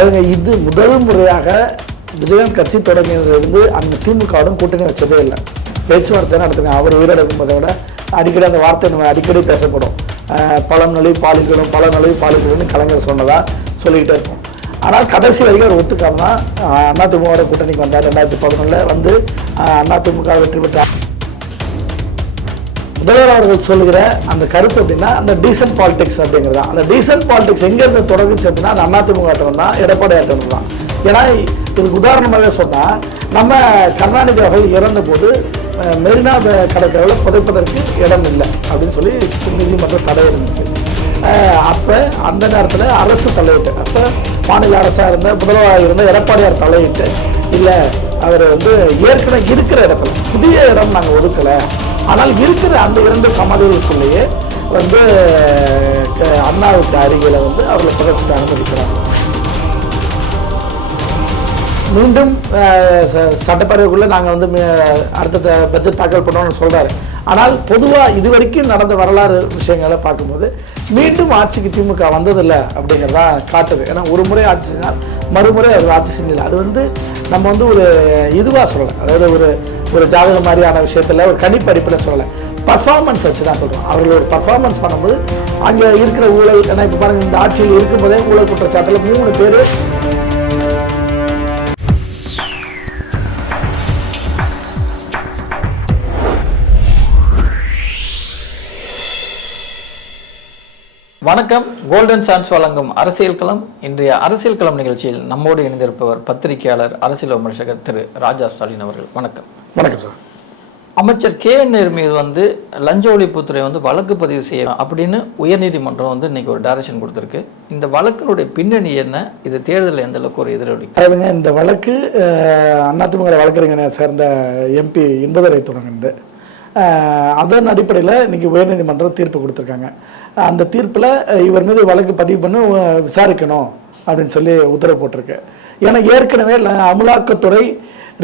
அதுங்க இது முதல் முறையாக விஜயகாந்த் கட்சி தொடங்கியதுலேருந்து அந்த திமுகவுடன் கூட்டணி வச்சதே இல்லை. பேச்சுவார்த்தை நடத்துங்க அவர் உயிரிழக்கும் போதை விட அடிக்கடி அந்த வார்த்தை நம்ம அடிக்கடி பேசப்படும். அஹ் பழம் நழுவி பாலிக்கணும் பல பாலிக்கணும்னு கலைஞர் சொன்னதாக சொல்லிக்கிட்டே இருக்கும் ஆனால் கடைசி வரைக்கும் அவர் ஒத்துக்காம அண்ணா திமுகவோட கூட்டணிக்கு வந்தார். ரெண்டாயிரத்தி பதினொன்றில் வந்து அண்ணா திமுக வெற்றி பெற்றார். முதல்வர் அவர்கள் சொல்லுகிற அந்த கருத்து அப்படின்னா அந்த டீசன்ட் பாலிடிக்ஸ் அப்படிங்கிறது தான் அந்த டீசன்ட் பாலிடிக்ஸ் எங்கேருந்து தொடங்குச்சு அப்படின்னா அந்த அதிமுக ஆட்டம் தான் எடப்பாடி ஆட்டம் தான். ஏன்னா இதுக்கு உதாரணமாக சொன்னால் நம்ம கருணாநிதி அவர்கள் இறந்த போது மெரினா கடற்கரையில் புதைப்பதற்கு இடம் இல்லை அப்படின்னு சொல்லி நீதிமன்ற தடை இருந்துச்சு. அப்போ அந்த நேரத்தில் அரசு தலையிட்டு அப்போ மாநில அரசாக இருந்த முதல்வராக இருந்த எடப்பாடியார் தலையிட்டு இல்லை அவர் வந்து ஏற்கனவே இருக்கிற இடத்துல புதிய இடம் நாங்கள் ஒதுக்கலை ஆனால் இருக்கிற அந்த இரண்டு சமாதிகளுக்குள்ளேயே வந்து க- அண்ணாவுக்கு அருகில வந்து அவர்களை புதைச்சிட்டு அனுமதிக்கிறாங்க. மீண்டும் சட்டப்பேரவைக்குள்ளே ச- நாங்கள் வந்து அடுத்த பட்ஜெட் தாக்கல் பண்ணோம்னு சொல்கிறாரு ஆனால் பொதுவாக இது வரைக்கும் நடந்த வரலாறு விஷயங்களை பார்க்கும்போது மீண்டும் ஆட்சிக்கு திமுக வந்ததில்லை அப்படிங்கிறதா காட்டுது. ஏன்னா ஒரு முறை ஆட்சி செஞ்சால் மறுமுறை அவர் ஆட்சி செஞ்சதில்லை அது வந்து நம்ம வந்து ஒரு இதுவாக சொல்லலை. அதாவது ஒரு ஒரு ஜாதகம் மாதிரியான விஷயத்தில் ஒரு கணிப்பு சொல்லலை. பர்ஃபார்மன்ஸ் வச்சு தான் சொல்கிறோம் அவர்கள் ஒரு பர்ஃபார்மன்ஸ் பண்ணும்போது அங்கே இருக்கிற ஊழல் ஏன்னா இப்போ பாருங்க இந்த ஆட்சியில் இருக்கும்போதே ஊழல் குற்றச்சாட்டில் மூணு பேர் வணக்கம். கோல்டன் சான்ஸ் வழங்கும் அரசியல் களம். இன்றைய அரசியல் களம் நிகழ்ச்சியில் நம்மோடு இணைந்திருப்பவர் பத்திரிகையாளர் அரசியல் விமர்சகர் திரு ராஜா ஸ்டாலின் அவர்கள். வணக்கம். வணக்கம் சார். அமைச்சர் கே என் நேரு மீது வந்து லஞ்ச ஒழிப்புத்துறை வந்து வழக்கு பதிவு செய்யணும் அப்படின்னு உயர்நீதிமன்றம் வந்து இன்னைக்கு ஒரு டைரக்ஷன் கொடுத்துருக்கு. இந்த வழக்கினுடைய பின்னணி என்ன? இது தேர்தலில் எந்த அளவுக்கு ஒரு எதிரொலிக்கும் அதாவதுங்க இந்த வழக்கு அதிமுக வழக்கறிஞரை சேர்ந்த எம்பி இன்பதுரை தொடங்குது அஹ், அதன் அடிப்படையில் இன்னைக்கு உயர்நீதிமன்றம் தீர்ப்பு கொடுத்துருக்காங்க. அந்த தீர்ப்பில் இவர் மீது வழக்கு பதிவு பண்ணி விசாரிக்கணும் அப்படின்னு சொல்லி உத்தரவு போட்டிருக்கு. ஏன்னா ஏற்கனவே அமலாக்கத்துறை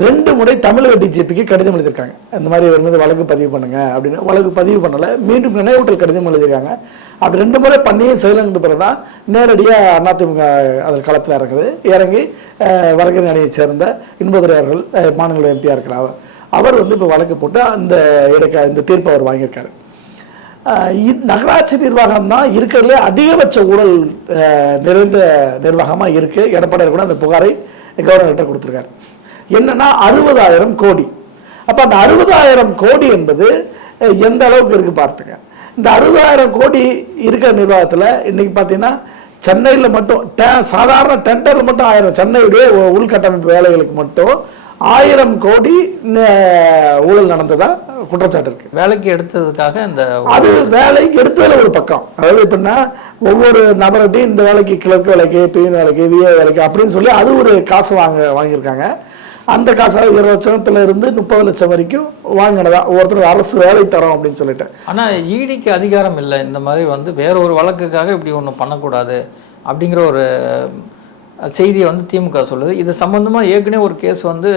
ரெண்டு முறை தமிழக டிஜிபிக்கு கடிதம் எழுதியிருக்காங்க. இந்த மாதிரி இவர் மீது வழக்கு பதிவு பண்ணுங்க அப்படின்னு. வழக்கு பதிவு பண்ணலை. மீண்டும் நினைவூட்டல் கடிதம் எழுதியிருக்காங்க. அப்படி ரெண்டு முறை பண்ணியும் செயலங்கு பிறகு தான் நேரடியாக அதிமுக அதில் களத்தில் இறங்குது இறங்கி வழக்கறிஞர் அணியை சேர்ந்த இன்பதுரை அவர்கள் மாநில எம்பியாக இருக்கிறார். அவர் அவர் வந்து இப்போ வழக்கு போட்டு அந்த இடைக்க இந்த தீர்ப்பை அவர் வாங்கியிருக்காரு. நகராட்சி நிர்வாகம் தான் இருக்கிறதுலே அதிகபட்ச ஊழல் நிறைந்த நிர்வாகமாக இருக்குது எடப்பாடியார் கூட அந்த புகாரை கவர்னர்கிட்ட கொடுத்துருக்காரு. என்னென்னா அறுபதாயிரம் கோடி. அப்போ அந்த அறுபதாயிரம் கோடி என்பது எந்த அளவுக்கு இருக்குது பார்த்துங்க. இந்த அறுபதாயிரம் கோடி இருக்கிற நிர்வாகத்தில் இன்றைக்கி பார்த்தீங்கன்னா சென்னையில் மட்டும் டே- சாதாரண டெண்டரில் மட்டும் ஆயிரம் சென்னையுடைய உள்கட்டமைப்பு வேலைகளுக்கு மட்டும் ஆயிரம் கோடி ஊழல் நடந்ததா? குற்றச்சாட்டு இருக்கு. வேலைக்கு எடுத்ததுக்காக இந்த அது வேலைக்கு எடுத்ததுல ஒரு பக்கம். அதாவது எப்படின்னா ஒவ்வொரு நபர்கிட்டையும் இந்த வேலைக்கு கிழக்கு வேலைக்கு பியூன் வேலைக்கு விஏ வேலைக்கு அப்படின்னு சொல்லி அது ஒரு காசு வாங்க வாங்கியிருக்காங்க. அந்த காசு இருபது லட்சத்துல இருந்து முப்பது லட்சம் வரைக்கும் வாங்கினதா? ஒவ்வொருத்தரும் அரசு வேலை தரோம் அப்படின்னு சொல்லிட்டு. ஆனா ஈடிக்கு அதிகாரம் இல்லை. இந்த மாதிரி வந்து வேற ஒரு வழக்குக்காக இப்படி ஒன்றும் பண்ணக்கூடாது அப்படிங்கிற ஒரு செய்தியை வந்து திமுக சொல்லுது. இது சம்பந்தமா ஏற்கனவே ஒரு கேஸ் வந்து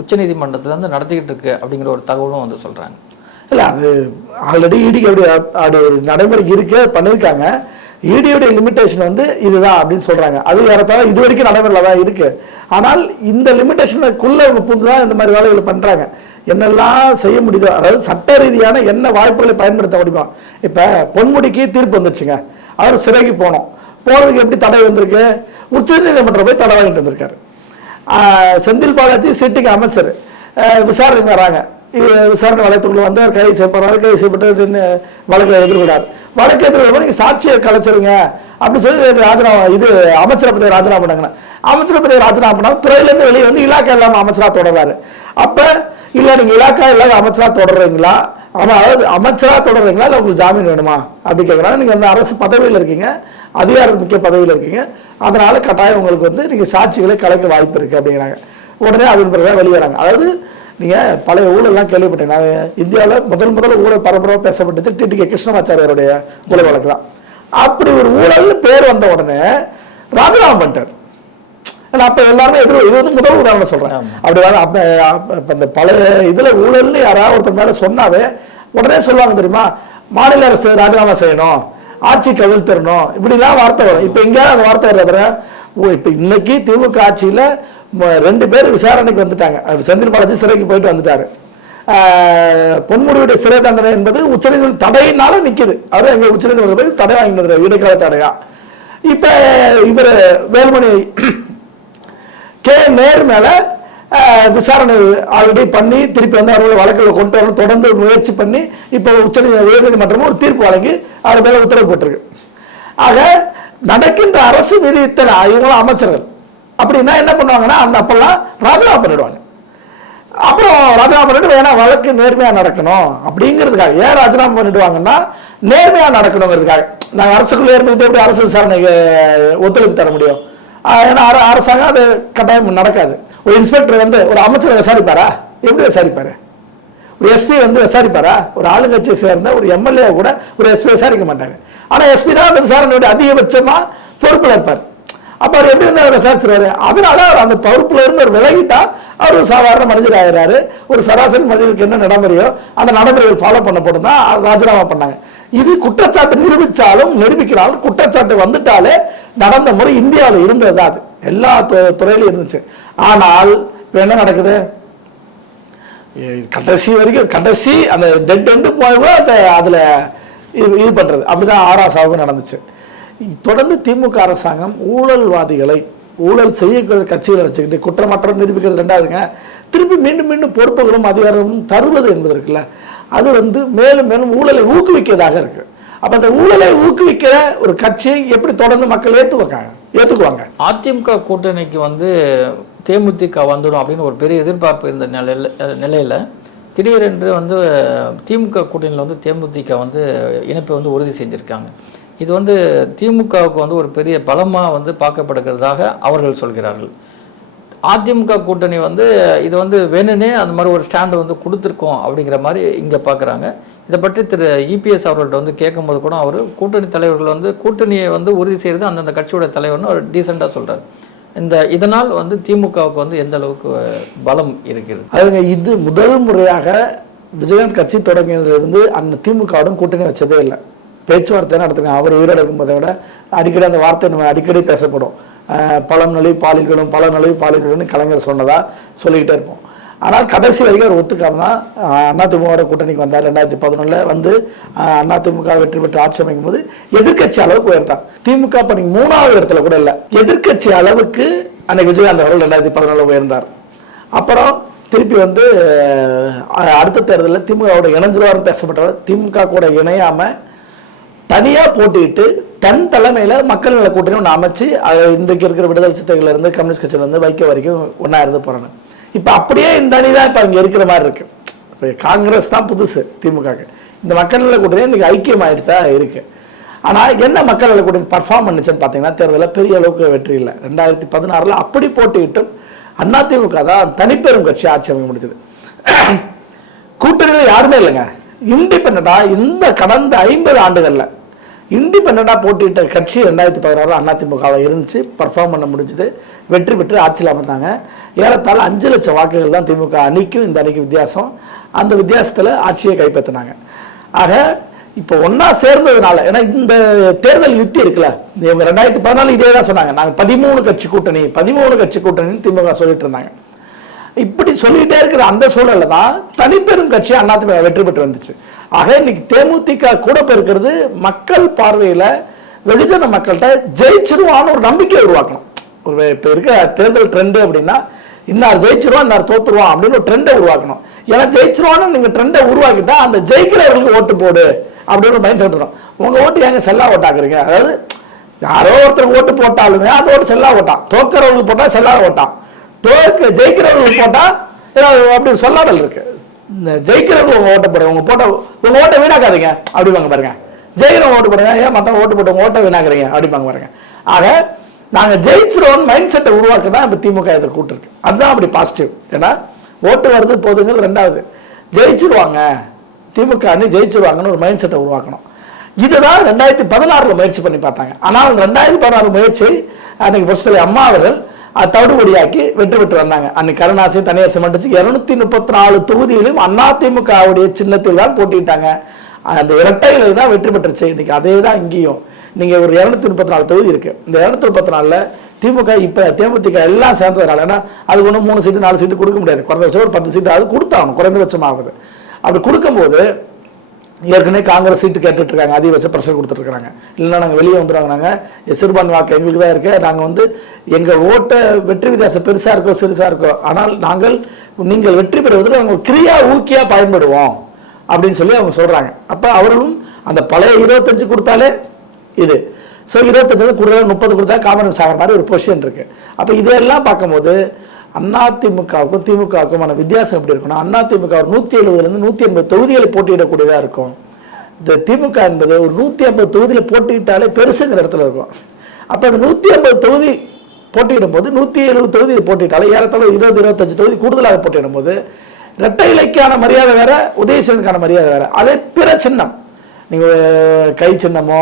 உச்சநீதிமன்றத்தில் இருந்து நடத்திக்கிட்டு இருக்கு அப்படிங்கிற ஒரு தகவலும் வந்து சொல்றாங்க. இல்ல அது ஆல்ரெடி இடிக்கு அப்படி அப்படி ஒரு நடைமுறை இருக்கு பண்ணியிருக்காங்க. இடியோடைய லிமிட்டேஷன் வந்து இதுதான் அப்படின்னு சொல்றாங்க. அது ஏறத்தாழ இது வரைக்கும் நடைமுறையில் தான் இருக்கு. ஆனால் இந்த லிமிட்டேஷனுக்குள்ள இவங்க புகுந்து தான் இந்த மாதிரி வேலைகளை பண்றாங்க. என்னெல்லாம் செய்ய முடியுதோ அதாவது சட்ட ரீதியான என்ன வாய்ப்புகளை பயன்படுத்த முடியுமோ இப்ப பொன்முடிக்கு தீர்ப்பு வந்துச்சுங்க அவர் சிறைக்கு போனோம். போறதுக்கு எப்படி தடை வந்திருக்கு? உச்சநீதிமன்றம் போய் தடை வாங்கிட்டு வந்திருக்காரு. செந்தில் பாலாஜி சிட்டிக்கு அமைச்சர். விசாரணைக்கு வராங்க. விசாரணை வளையத்துக்குள்ள வந்து கைது செய்யப்படுறாரு கைது செய்யப்பட்டு வழக்கில் வழக்கை எதிர்விடார் வழக்கு எதிர்விட நீங்கள் சாட்சியை கலைச்சிருங்க. அப்படின்னு சொல்லி ராஜினாமா இது அமைச்சரை பற்றி ராஜினாமா பண்ணாங்க அமைச்சரை பற்றி ராஜினாமா பண்ணால் துறையிலேருந்து வெளியே வந்து இலாக்கா இல்லாமல் அமைச்சராக தொடர்றாரு. அப்போ இல்லை நீங்கள் இலாக்கா இல்லாத அமைச்சராக தொடர்றீங்களா? ஆமா அதாவது அமைச்சராக தொடர்றீங்களா இல்லை உங்களுக்கு ஜாமீன் வேணுமா? அப்படி கேட்குறாங்க நீங்கள் அந்த அரசு பதவியில் இருக்கீங்க. அதிகார முக்கிய பதவியில் இருக்கீங்க. அதனால் கட்டாயம் உங்களுக்கு வந்து நீங்கள் சாட்சிகளை கலைக்க வாய்ப்பு இருக்குது அப்படிங்கிறாங்க. உடனே அதன் பிறகு வெளியேறாங்க. அதாவது நீங்கள் பழைய ஊழல்லாம் கேள்விப்பட்டேன். நான் இந்தியாவில் முதல் முதல் ஊழல் பரபரப்பாக பேசப்பட்டுச்சு. டிடிகே கிருஷ்ணமாச்சாரியருடைய ஊழல் வழக்கு தான். அப்படி ஒரு ஊழல்னு பேர் வந்த உடனே ராஜினாமா பண்ணிட்டார். ஏன்னா அப்ப எல்லாருமே எதிர் இது வந்து முதல் உதாரணம் சொல்றேன். அப்படி வேணா அப்ப இந்த பழைய இதுல ஊழல்னு யாராவது ஒருத்தர் மேல சொன்னாவே உடனே சொல்லுவாங்க தெரியுமா? மாநில அரசு ராஜினாமா செய்யணும் ஆட்சி கவிழ்த்திடணும். இப்படிலாம் வார்த்தை வரும். இப்ப எங்கேயாவது அந்த வார்த்தை வர்ற ஓ இப்போ இன்னைக்கு திமுக ஆட்சியில் ரெண்டு பேர் விசாரணைக்கு வந்துட்டாங்க. செந்தில் பாலாஜி சிறைக்கு போயிட்டு வந்துட்டாரு. பொன்முடியுடைய சிறை தண்டனை என்பது உச்சநீதிமன்ற தடையினால நிக்குது. அவர் எங்க உச்சநீதிமன்றம் தடை வாங்கி வந்துடுறாரு இடைக்கால தடையா. இப்ப இவர் வேலுமணி கே. நேர் மேலே விசாரணை ஆல்ரெடி பண்ணி திருப்பி வந்து அவர்களை வழக்கில் கொண்டு வரணும். தொடர்ந்து முயற்சி பண்ணி இப்போ உச்ச உயர்நீதிமன்றமும் ஒரு தீர்ப்பு வழங்கி அவர் மேலே உத்தரவு போட்டிருக்கு. ஆக நடக்கின்ற அரசு மீது இத்தனை இவங்களும் அமைச்சர்கள். அப்படின்னா என்ன பண்ணுவாங்கன்னா அந்த அப்பெல்லாம் ராஜினாமா பண்ணிடுவாங்க. அப்புறம் ராஜினாமா பண்ணிட்டு வேணா வழக்கு நேர்மையா நடக்கணும். அப்படிங்கிறதுக்காக ஏன் ராஜினாமா பண்ணிடுவாங்கன்னா நேர்மையா நடக்கணுங்கிறதுக்காக. நாங்கள் அரசுக்குள்ளே இருந்துகிட்டு எப்படி அரசு விசாரணைக்கு ஒத்துழைப்பு தர முடியும்? ஏன்னா அர- அரசாங்கம் அது கட்டாயம் நடக்காது. ஒரு இன்ஸ்பெக்டர் வந்து ஒரு அமைச்சரை விசாரிப்பாரா? எப்படி விசாரிப்பாரு? ஒரு எஸ்பி வந்து விசாரிப்பாரா? ஒரு ஆளுங்கட்சியை சேர்ந்த ஒரு எம்எல்ஏ கூட ஒரு எஸ்பி விசாரிக்க மாட்டாங்க. ஆனால் எஸ்பி தான் அந்த விசாரணையோட அதிகபட்சமாக பொறுப்பில் இருப்பார். அப்போ அவர் எப்படி வந்து அவர் விசாரிச்சிருவாரு? அதனால அவர் அந்த பொறுப்புல இருந்து அவர் விலகிட்டா அவர் ஒரு சாதாரண மனிதர் ஆகிறாரு ஒரு சராசரி மனிதருக்கு என்ன நடைமுறையோ அந்த நடைமுறைகள் ஃபாலோ பண்ணப்பட்டு தான் ராஜினாமா பண்ணாங்க. இது குற்றச்சாட்டு நிரூபிச்சாலும் நிரூபிக்கிறாலும் குற்றச்சாட்டு வந்துட்டாலே நடந்த முறை இந்தியாவில் இருந்தது அது. எல்லா துறையிலும் இருந்துச்சு. ஆனால் இப்போ என்ன நடக்குது? கடைசி வரைக்கும் கடைசி அந்த டெட் எண்டு போய் அந்த அதில் இது இது பண்ணுறது அப்படிதான் ஆறா சாவு நடந்துச்சு. தொடர்ந்து திமுக அரசாங்கம் ஊழல்வாதிகளை ஊழல் செய்ய கட்சிகளை வச்சுக்கிட்டு குற்றமற்றம் நிரூபிக்கிறது ரெண்டாவதுங்க. திருப்பி மீண்டும் மீண்டும் பொறுப்புகளும் அதிகாரமும் தருவது என்பது இருக்குல்ல. அது வந்து மேலும் மேலும் ஊழலை ஊக்குவிக்கிறதாக இருக்கு. அப்ப அந்த ஊழலை ஊக்குவிக்கிற ஒரு கட்சியை எப்படி தொடர்ந்து மக்கள் ஏற்றுவாங்க ஏற்றுக்குவாங்க அதிமுக கூட்டணிக்கு வந்து தேமுதிக வந்துடும் அப்படின்னு ஒரு பெரிய எதிர்பார்ப்பு இருந்த நிலையில் நிலையில் திடீரென்று வந்து திமுக கூட்டணியில் வந்து தேமுதிக வந்து இணைப்பை வந்து உறுதி செஞ்சுருக்காங்க. இது வந்து திமுகவுக்கு வந்து ஒரு பெரிய பலமாக வந்து பார்க்கப்படுகிறதாக அவர்கள் சொல்கிறார்கள். அதிமுக கூட்டணி வந்து இது வந்து வேணுனே அந்த மாதிரி ஒரு ஸ்டாண்டு வந்து கொடுத்துருக்கோம் அப்படிங்கிற மாதிரி இங்கே பார்க்குறாங்க இதை பற்றி திரு இபிஎஸ் அவர்கள்ட்ட வந்து கேட்கும்போது கூட அவர் கூட்டணி தலைவர்கள் வந்து கூட்டணியை வந்து உறுதி செய்கிறது அந்தந்த கட்சியோட தலைவர்னு அவர் டீசெண்டாக சொல்கிறார் இந்த இதனால் வந்து திமுகவுக்கு வந்து எந்த அளவுக்கு பலம் இருக்கிறது? அதுங்க இது முதல் முறையாக விஜயகாந்த் கட்சி தொடங்கினதுலேருந்து அந்த திமுகவுடன் கூட்டணி வச்சதே இல்லை. பேச்சுவார்த்தை நடத்துங்க அவர் உயிரிழக்கும் இருக்கும்போதை விட அடிக்கடி அந்த வார்த்தை நம்ம அடிக்கடி பேசப்படும். பழம் நலி பாலில்களும் பழம் நலி பாலில்களும் கலைஞர் சொன்னதாக சொல்லிக்கிட்டே இருப்போம். ஆனால் கடைசி வரைக்கும் அவர் ஒத்துக்காம தான் அண்ணா கூட்டணிக்கு வந்தார். ரெண்டாயிரத்தி பதினொன்றில் வந்து அதிமுக அண்ணா திமுக வெற்றி பெற்று ஆட்சி அமைக்கும் போது எதிர்க்கட்சி அளவுக்கு உயர்த்தான். திமுக இப்ப மூணாவது இடத்துல கூட இல்லை. எதிர்க்கட்சி அளவுக்கு அன்னைக்கு விஜயகாந்த் அவர்கள் ரெண்டாயிரத்தி பதினொன்றில் உயர்ந்தார். அப்புறம் திருப்பி வந்து அடுத்த தேர்தலில் திமுகவோட இணைஞ்சிருவார்னு பேசப்பட்டவர் திமுக கூட இணையாமல் தனியாக போட்டிட்டு தன் தலைமையில் மக்கள் நல கூட்டணி ஒன்று அமைச்சு அது இன்றைக்கு இருக்கிற விடுதலை சிறுத்தைகள்ல இருந்து கம்யூனிஸ்ட் கட்சியிலேருந்து வைக்க வரைக்கும் ஒன்றா இருந்து போகிறாங்க இப்போ அப்படியே இந்த அணி தான் இப்போ அங்கே இருக்கிற மாதிரி இருக்கு. இப்போ காங்கிரஸ் தான் புதுசு திமுகக்கு. இந்த மக்கள் நல கூட்டணி இன்றைக்கி ஐக்கியமாயிட்டு தான் இருக்கு. ஆனால் என்ன மக்கள் நல கூட்டணி பர்ஃபார்ம் பண்ணுச்சுன்னு பார்த்தீங்கன்னா தேர்தலில் பெரிய அளவுக்கு வெற்றி இல்லை. ரெண்டாயிரத்தி பதினாறில் அப்படி போட்டியிட்டும் அதிமுக தான் தனிப்பெரும் கட்சி ஆட்சி அமைக்க முடிஞ்சது. கூட்டணியில் யாருமே இல்லைங்க. இண்டிபெண்டாக இந்த கடந்த ஐம்பது ஆண்டுகளில் இண்டிபெண்டா போட்டியிட்ட கட்சி ரெண்டாயிரத்தி பதினாறு அதிமுகவில் இருந்துச்சு பர்ஃபார்ம் பண்ண முடிஞ்சது வெற்றி பெற்று ஆட்சியில் அமர்ந்தாங்க. ஏறத்தாழ அஞ்சு லட்சம் வாக்குகள் தான் திமுக அணிக்கும் இந்த அணிக்கு வித்தியாசம். அந்த வித்தியாசத்தில் ஆட்சியை கைப்பற்றினாங்க. ஆக இப்போ ஒன்றா சேர்ந்ததுனால ஏன்னா இந்த தேர்தல் யுத்தி இருக்குல்ல இவங்க ரெண்டாயிரத்தி பதினாலு இதே தான் சொன்னாங்க. நாங்கள் பதிமூணு கட்சி கூட்டணி பதிமூணு கட்சி கூட்டணின்னு திமுக சொல்லிட்டு இருந்தாங்க. இப்படி சொல்லிகிட்டே இருக்கிற அந்த சூழல்ல தான் தனிப்பெரும் கட்சி அதிமுக வெற்றி பெற்று வந்துச்சு. ஆக இன்னைக்கு தேமுதிக கூட இருக்கிறது மக்கள் பார்வையில் வெகுஜன மக்கள்கிட்ட ஜெயிச்சிருவான்னு ஒரு நம்பிக்கை உருவாக்கணும். ஒரு இப்போ இருக்க தேர்தல் ட்ரெண்டு அப்படின்னா இன்னார் ஜெயிச்சிருவான் இன்னார் தோத்துருவான் அப்படின்னு ஒரு ட்ரெண்டை உருவாக்கணும். ஏன்னா ஜெயிச்சிருவான்னு நீங்கள் ட்ரெண்டை உருவாக்கிட்டா அந்த ஜெயிக்கிறவர்களுக்கு ஓட்டு போடு அப்படின்னு ஒரு மைண்ட் செட் இருக்கும் உங்கள் ஓட்டு ஏங்க செல்லா ஓட்டாக்குறீங்க? அதாவது யாரோ ஒருத்தருக்கு ஓட்டு போட்டாலுமே அந்த ஓட்டு செல்லா ஓட்டான். தோக்கிறவங்களுக்கு போட்டால் செல்லா ஓட்டான். தோற்க ஜெயிக்கிறவங்களுக்கு போட்டால் அப்படி சொல்லாதல் சொல்லாடல் ஜெயிக்கிறவங்க உங்கள் ஓட்ட போடுங்க. உங்கள் போட்ட உங்க ஓட்டை வீணாக்காதீங்க. அப்படிப்பாங்க பாருங்க. ஜெயிக்கிறவங்க ஓட்டு போடுங்க. ஏன் மற்ற ஓட்டு போட்டு ஓட்டை வீணாக்குறீங்க? அப்படிப்பாங்க பாருங்க. ஆக நாங்க ஜெயிச்சிருவோம். மைண்ட் செட்டை உருவாக்க தான் இப்ப திமுக இதை கூட்டிருக்கு அதுதான் அப்படி பாசிட்டிவ் ஏன்னா ஓட்டு வருது போதுங்கிறது ரெண்டாவது. ஜெயிச்சிருவாங்க. திமுக அணி ஜெயிச்சிருவாங்கன்னு ஒரு மைண்ட் செட்டை உருவாக்கணும். இதுதான் ரெண்டாயிரத்தி பதினாறுல முயற்சி பண்ணி பார்த்தாங்க. ஆனால் ரெண்டாயிரத்தி பதினாறு முயற்சி அன்னைக்கு புரட்சித்தலை அம்மா அவர்கள் அது தவிடுபடியாக்கி வெற்றி பெற்று வந்தாங்க. அன்னைக்கு கருணாசி தனியார் சிமெண்ட் இருநூத்தி முப்பத்தி நாலு தொகுதியிலும் அதிமுகவுடைய சின்னத்தில் தான் போட்டிட்டாங்க அந்த இரட்டையில தான் வெற்றி பெற்றுச்சு. இன்னைக்கு அதே தான் இங்கேயும். நீங்கள் ஒரு இரநூத்தி முப்பத்தி நாலு தொகுதி இருக்கு. இந்த இரநூத்தி முப்பத்தி நாலில் திமுக இப்போ தேமுதிக எல்லாம் சேர்ந்ததுனால ஏன்னா அது ஒன்றும் மூணு சீட்டு நாலு சீட்டு கொடுக்க முடியாது. குறைந்தபட்சம் ஒரு பத்து சீட்டு அது கொடுத்தாகணும். குறைந்தபட்சமாகுது அப்படி கொடுக்கும்போது ஏற்கனவே காங்கிரஸ் சீட்டு கேட்டுட்ருக்காங்க. அதிகபட்ச ப்ரெஷர் கொடுத்துட்டு இல்லைன்னா நாங்கள் வெளியே வந்துடுவாங்க நாங்கள் சிறுபான்மை வாக்கு எங்களுக்கு தான் இருக்கு. நாங்கள் வந்து எங்கள் ஓட்டை வெற்றி வித்தியாசம் பெருசாக இருக்கோ சிறுசாக இருக்கோ ஆனால் நாங்கள் நீங்கள் வெற்றி பெறுவதில் நாங்கள் கிரியா ஊக்கியாக பயன்படுவோம் அப்படின்னு சொல்லி அவங்க சொல்கிறாங்க அப்போ அவர்களும் அந்த பழைய இருபத்தஞ்சு கொடுத்தாலே இது. ஸோ இருபத்தஞ்சு கூடுதலாக முப்பது கொடுத்தா காமன் சாகர் மாதிரி ஒரு பொசிஷன் இருக்குது அப்போ இதெல்லாம் பார்க்கும்போது அதிமுகவுக்கும் திமுகவுக்குமான வித்தியாசம் எப்படி இருக்கும்னா அதிமுக ஒரு நூற்றி எழுபதுலேருந்து நூற்றி எண்பது தொகுதிகளை போட்டியிடக்கூடியதாக இருக்கும். இந்த திமுக என்பது ஒரு நூற்றி ஐம்பது தொகுதியில் போட்டியிட்டாலே பெருசுங்கிற இடத்துல இருக்கும். அப்போ அந்த நூற்றி ஐம்பது தொகுதி போட்டியிடும் போது நூற்றி எழுபது தொகுதி போட்டிட்டாலே ஏறத்தாழ இருபது இருபத்தஞ்சு தொகுதி கூடுதலாக போட்டியிடும் போது இரட்டை இலைக்கான மரியாதை வேற உதயசூரனுக்கான மரியாதை வேற. அதே பிற சின்னம். நீங்கள் கை சின்னமோ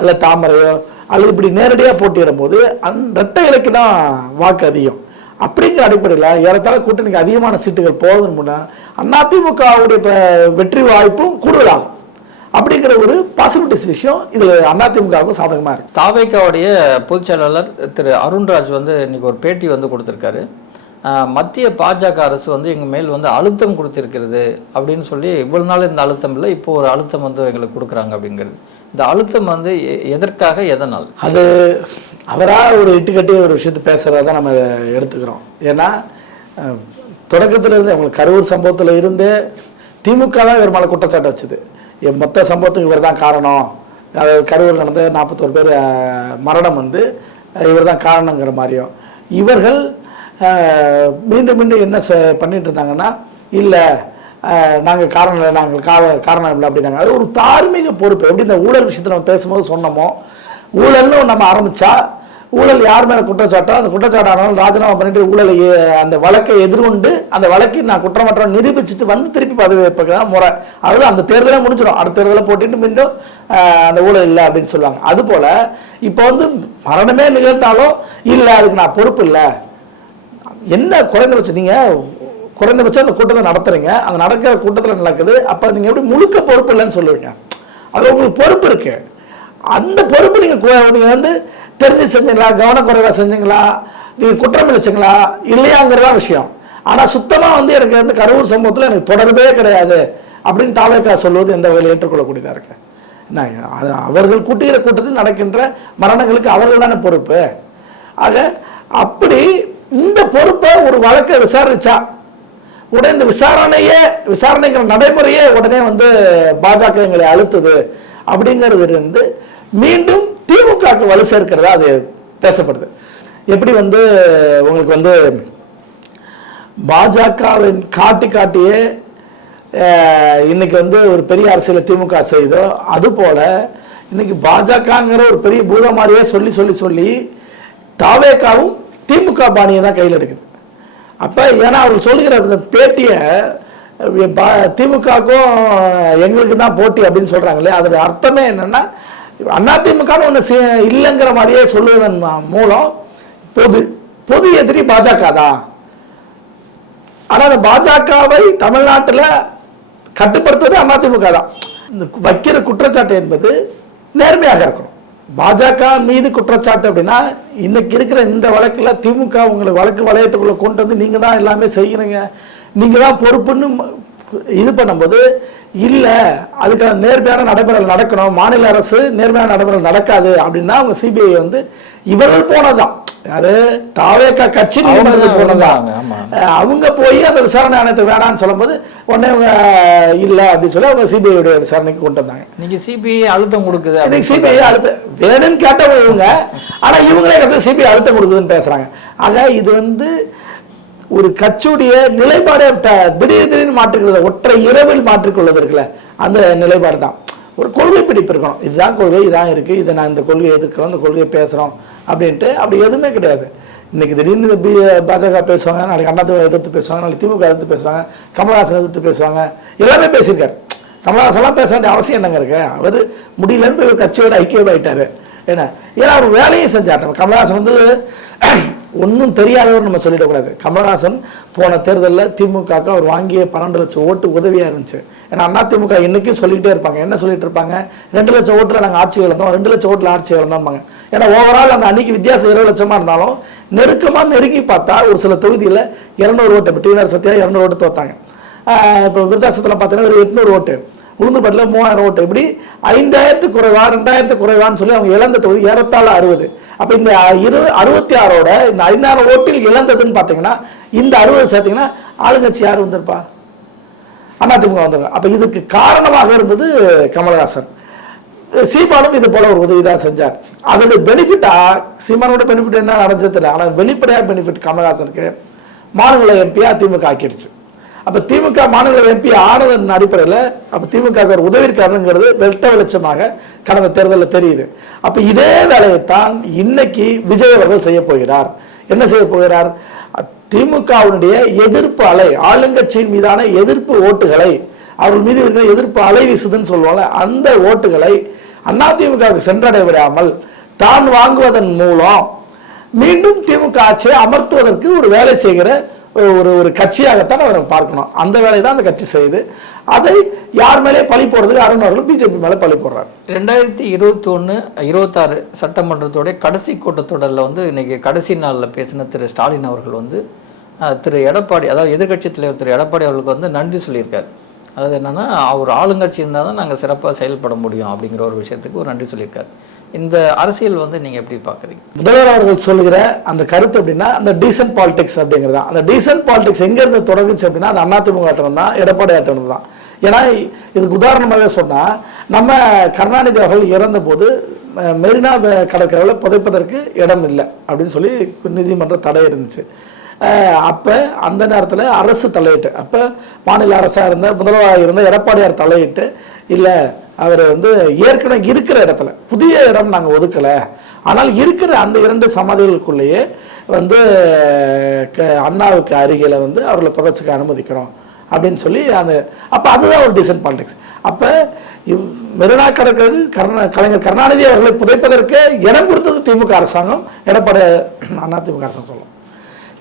அல்ல தாமரையோ அல்லது இப்படி நேரடியாக போட்டியிடும் போது அந்த இரட்டை இலைக்கு தான் வாக்கு அதிகம். அப்படிங்கிற அடிப்படையில் ஏறத்தாழ கூட்டணிக்கு அதிகமான சீட்டுகள் போவதன் முன்னா அதிமுகவுடைய வெற்றி வாய்ப்பும் கூடுதலாகும். அப்படிங்கிற ஒரு பாசிபிலிட்டிஸ் விஷயம் இது அதிமுகவுக்கும் சாதகமாக இருக்கு. தாவேக்காவுடைய பொதுச் செயலாளர் திரு அருண்ராஜ் வந்து இன்னைக்கு ஒரு பேட்டி வந்து கொடுத்துருக்காரு. மத்திய பாஜக அரசு வந்து எங்கள் மேல் வந்து அழுத்தம் கொடுத்திருக்கிறது அப்படின்னு சொல்லி இவ்வளவு நாள் இந்த அழுத்தம் இல்லை இப்போ ஒரு அழுத்தம் வந்து எங்களுக்கு கொடுக்குறாங்க அப்படிங்கிறது. இந்த அழுத்தம் வந்து எதற்காக எதனால்? அது அவராக ஒரு இட்டுக்கட்டி ஒரு விஷயத்தை பேசுகிறத நம்ம எடுத்துக்கிறோம். ஏன்னா தொடக்கத்தில் இருந்து அவங்களுக்கு கரூர் சம்பவத்தில் இருந்து திமுக தான் இவர் மேலே குற்றச்சாட்டு வச்சுது. என் மொத்த சம்பவத்துக்கு இவர் தான் காரணம். அதாவது கரூர் நடந்த நாற்பத்தோரு பேர் மரணம் வந்து இவர் தான் காரணங்கிற மாதிரியும். இவர்கள் மீண்டும் மீண்டும் என்ன பண்ணிட்டு இருந்தாங்கன்னா இல்லை நாங்கள் காரணம் இல்லை நாங்கள் கா- காரணம் இல்லை அப்படின்னாங்க. அது ஒரு தார்மீக பொறுப்பு. எப்படி இந்த ஊழல் விஷயத்தில் நம்ம பேசும்போது சொன்னோமோ ஊழல்னு நம்ம ஆரம்பித்தா ஊழல் யார் மேலே குற்றச்சாட்டோ அந்த குற்றச்சாட்டானாலும் ராஜினாமா பண்ணிட்டு ஊழலை அந்த வழக்கை எதிர்கொண்டு அந்த வழக்கை நான் குற்றமற்ற நிரூபிச்சுட்டு வந்து திருப்பி பதவி வைப்பது தான் முறை. அதாவது அந்த தேர்தலே முடிஞ்சிடும். அடுத்த தேர்தலை போட்டிட்டு மீண்டும் அந்த ஊழல் இல்லை அப்படின்னு சொல்லுவாங்க. அதுபோல் இப்போ வந்து மரணமே நிகழ்த்தாலும் இல்லை அதுக்கு நான் பொறுப்பு இல்லை. என்ன குறைந்தபட்சம் நீங்கள் குறைந்தபட்சம் அந்த கூட்டத்தை நடத்துறீங்க. அந்த நடக்கிற கூட்டத்தில் நடக்குது. அப்போ நீங்கள் எப்படி முழுக்க பொறுப்பு இல்லைன்னு சொல்லுவீங்க? அது உங்களுக்கு பொறுப்பு இருக்குது அந்த பொறுப்பு நீங்கள் நீங்கள் வந்து தெரிஞ்சு செஞ்சீங்களா? கவனக்குறைவாக செஞ்சீங்களா? நீங்கள் குற்றம் இழைச்சிங்களா இல்லையாங்கிறதா விஷயம். ஆனால் சுத்தமாக வந்து எனக்கு வந்து கரூர் சமூகத்தில் எனக்கு தொடர்பே கிடையாது அப்படின்னு தாவேக்கா சொல்வது எந்த வகையில் ஏற்றுக்கொள்ளக்கூடியதாக இருக்கு. நான் அவர்கள் கூட்டுகிற கூட்டத்தில் நடக்கின்ற மரணங்களுக்கு அவர்கள் தானே பொறுப்பு. ஆக அப்படி இந்த பொறுப்பை ஒரு வழக்கை விசாரிச்சா உடனே இந்த விசாரணையே விசாரணைங்கிற நடைமுறையே உடனே வந்து பாஜக எங்களை அழுத்துது அப்படிங்கிறது இருந்து மீண்டும் திமுகவுக்கு வலு சேர்க்கிறதா அது பேசப்படுது. எப்படி வந்து உங்களுக்கு வந்து பாஜகவின் காட்டி காட்டியே இன்னைக்கு வந்து ஒரு பெரிய அரசியலை திமுக செய்தோ அது போல இன்னைக்கு பாஜகங்கிற ஒரு பெரிய பூத மாதிரியே சொல்லி சொல்லி சொல்லி தாவேக்காவும் திமுக பாணியை தான் கையில் எடுக்குது. அப்போ ஏன்னா அவர் சொல்லுகிற அந்த பேட்டியை பா- திமுகவுக்கும் எங்களுக்கு தான் போட்டி அப்படின்னு சொல்கிறாங்களே அதோட அர்த்தமே என்னன்னா அதிமுகன்னு ஒன்று இல்லைங்கிற மாதிரியே சொல்லுவதன் மூலம் பொது பொது எதிரி பாஜக தான் ஆனால் அந்த பாஜகவை தமிழ்நாட்டுல கட்டுப்படுத்துவது அதிமுக தான் இந்த வைக்கிற குற்றச்சாட்டு என்பது நேர்மையாக இருக்கணும். பாஜக மீது குற்றச்சாட்டு அப்படின்னா இன்னைக்கு இருக்கிற இந்த வழக்குல திமுக உங்களை வழக்கு வளையத்துக்குள்ளே கொண்டு வந்து நீங்க தான் எல்லாமே செய்யறீங்க. நீங்க தான் பொறுப்புன்னு இது பண்ணும்போது இல்ல அதுக்கான நேர்மையான நடைமுறைகள் நடக்கணும். மாநில அரசு நேர்மையான நடைமுறைகள் நடக்காது. அப்படின்னா அவங்க சிபிஐ வந்து இவர்கள் போனதுதான். யாரு? தாவேக்கா கட்சி அவங்க நீதிமன்றத்துக்கு தான் போனதுதான். வந்தாங்க, ஆமா. அஹ் அவங்க போய் அந்த விசாரணை ஆணையத்தை வேணாம்னு சொல்லும்போது உடனே அவங்க இல்லை அப்படின்னு சொல்லி அவங்க சிபிஐடைய விசாரணைக்கு கொண்டு வந்தாங்க. நீங்க சிபிஐ அழுத்தம் கொடுக்குது இன்னைக்கு சிபிஐ அழுத்த வேணும்னு கேட்டவங்க இவங்க ஆனா இவங்களே கருத்து சிபிஐ அழுத்தம் கொடுக்குதுன்னு பேசுறாங்க. ஆக இது வந்து ஒரு கட்சியுடைய நிலைப்பாடே திடீர் திடீர்னு மாற்றிக்கொள்வது ஒற்றை இரவில் மாற்றிக்கொள்வது இருக்குல்ல அந்த நிலைப்பாடு தான். ஒரு கொள்கை பிடிப்பு இருக்கணும். இதுதான் கொள்கை இதான் இருக்குது இதை நான் இந்த கொள்கையை எதிர்க்கிறோம் இந்த கொள்கையை பேசுகிறோம் அப்படின்ட்டு அப்படி எதுவுமே கிடையாது. இன்றைக்கி திடீர்னு பி பாஜக பேசுவாங்க நாளைக்கு அண்ணாதிமுக எதிர்த்து பேசுவாங்க நாளைக்கு திமுக எதிர்த்து பேசுவாங்க கமல்ஹாசன் எதிர்த்து பேசுவாங்க எல்லாமே பேசியிருக்காரு. கமல்ஹாசன்லாம் பேச வேண்டிய அவசியம் என்னங்க இருக்கு? அவர் முடியலன்னு போய் ஒரு கட்சியோட ஐக்கியமாயிட்டாரு. ஏன்னா ஏன்னா அவர் வேலையை செஞ்சார். நம்ம வந்து ஒன்றும் தெரியாதவர் நம்ம சொல்லிடக்கூடாது. கமல்ஹாசன் போன தேர்தலில் திமுகவுக்கு அவர் வாங்கிய பன்னெண்டு லட்சம் ஓட்டு உதவியாக இருந்துச்சு. ஏன்னா அண்ணா திமுக இன்னைக்கும் சொல்லிக்கிட்டே இருப்பாங்க. என்ன சொல்லிட்டு இருப்பாங்க? ரெண்டு லட்சம் ஓட்டில் நாங்கள் ஆட்சி இழந்தோம். ரெண்டு லட்சம் ஓட்டில் ஆட்சி இழந்தோம்பாங்க. ஏன்னா ஓவரால் அந்த அன்னைக்கு வித்தியாசம் இருபது லட்சமாக இருந்தாலும் நெருக்கமாக நெருங்கி பார்த்தா ஒரு சில தொகுதியில் இரநூறு ஓட்டு இப்போ டிவிஆர் சத்யா இரநூறு ஓட்டு தோத்தாங்க. இப்போ விருதாசத்தில் பார்த்தீங்கன்னா ஒரு எட்நூறு ஓட்டு. உளுந்துபட்டில் மூவாயிரம் ஓட்டு. இப்படி ஐந்தாயிரத்து குறைவா ரெண்டாயிரத்து குறைவான்னு சொல்லி அவங்க இழந்த தொகுதி ஏறத்தாழ அறுபது. அப்போ இந்த இரு அறுபத்தி ஆறோட இந்த ஐந்தாயிரம் ஓட்டில் இழந்ததுன்னு பார்த்தீங்கன்னா இந்த அறுபது சேர்த்தீங்கன்னா ஆளுங்கட்சி யார் வந்திருப்பா? அதிமுக வந்துருங்க அப்போ இதுக்கு காரணமாக இருந்தது கமலஹாசன். சீமானும் இது போல ஒரு உதவி தான் செஞ்சார். அதோட பெனிஃபிட்டா சீமானோட பெனிஃபிட் என்ன நடந்தது தெரியல. ஆனால் வெளிப்படையாக பெனிஃபிட் கமலஹாசனுக்கு மாநில எம்பி அதிமுக ஆக்கிடுச்சு. அப்ப திமுக மாநில எம்பி ஆனதன் அடிப்படையில் அப்ப திமுக ஒரு உதவிருக்காருங்கிறது வெட்ட வெளிச்சமாக கடந்த தேர்தலில் தெரியுது. அப்ப இதே வேலையைத்தான் இன்னைக்கு விஜய் அவர்கள் செய்ய போகிறார். என்ன செய்ய போகிறார்? திமுகவினுடைய எதிர்ப்பு அலை ஆளுங்கட்சியின் மீதான எதிர்ப்பு ஓட்டுகளை அவர்கள் மீது எதிர்ப்பு அலை வீசுதுன்னு சொல்லுவாங்க அந்த ஓட்டுகளை அதிமுகவுக்கு சென்றடைய விடாமல் தான் வாங்குவதன் மூலம் மீண்டும் திமுக ஆட்சியை அமர்த்துவதற்கு ஒரு வேலை செய்கிற ஒரு ஒரு கட்சியாகத்தான் அவரை பார்க்கணும். அந்த வேலையை தான் அந்த கட்சி செய்யுது. அதை யார் மேலே பழி போடுறதுக்கு அருண் அவர்கள் பிஜேபி மேலே பழி போடுறாரு. ரெண்டாயிரத்தி இருபத்தி ஒன்று இருபத்தாறு சட்டமன்றத்தோட கடைசி கூட்டத்தொடரில் வந்து இன்னைக்கு கடைசி நாளில் பேசின திரு ஸ்டாலின் அவர்கள் வந்து திரு எடப்பாடி அதாவது எதிர்கட்சி தலைவர் திரு எடப்பாடி அவர்களுக்கு வந்து நன்றி சொல்லியிருக்காரு. அதாவது என்னென்னா அவர் ஆளுங்கட்சி இருந்தால் தான் நாங்கள் சிறப்பாக செயல்பட முடியும் அப்படிங்கிற ஒரு விஷயத்துக்கு ஒரு நன்றி சொல்லியிருக்காரு. இந்த அரசியல் வந்து நீங்கள் எப்படி பார்க்குறீங்க? முதல்வர் அவர்கள் சொல்லுகிற அந்த கருத்து அப்படின்னா அந்த டீசன்ட் பாலிடிக்ஸ் அப்படிங்கிறது தான். அந்த டீசன்ட் பாலிடிக்ஸ் எங்கேருந்து தொடங்குச்சு அப்படின்னா அது அதிமுக ஆட்டம் தான் எடப்பாடி ஆட்டம் தான். ஏன்னா இதுக்கு உதாரணமாகவே சொன்னால் நம்ம கருணாநிதி அவர்கள் இறந்தபோது மெரினா கடற்கரையில் புதைப்பதற்கு இடம் இல்லை அப்படின்னு சொல்லி நீதிமன்ற தடை இருந்துச்சு. அப்போ அந்த நேரத்தில் அரசு தலையிட்டு அப்போ மாநில அரசாக இருந்த முதல்வராக இருந்த எடப்பாடியார் தலையிட்டு இல்லை அவர் வந்து ஏற்கனவே இருக்கிற இடத்துல புதிய இடம் நாங்கள் ஒதுக்கலை ஆனால் இருக்கிற அந்த இரண்டு சமாதிகளுக்குள்ளேயே வந்து க- அண்ணாவுக்கு அருகில் வந்து அவர்களை புதைச்சிக்க அனுமதிக்கிறோம் அப்படின்னு சொல்லி அந்த அப்போ அதுதான் ஒரு டிசன்ட் பாலிடிக்ஸ் அப்போ இவ் மெரினா கடற்கரை கருணா கலைஞர் கருணாநிதி அவர்களை புதைப்பதற்கு இடம் கொடுத்தது திமுக அரசாங்கம் எடப்பாடி அண்ணா திமுக அரசாங்கம் சொல்லும்.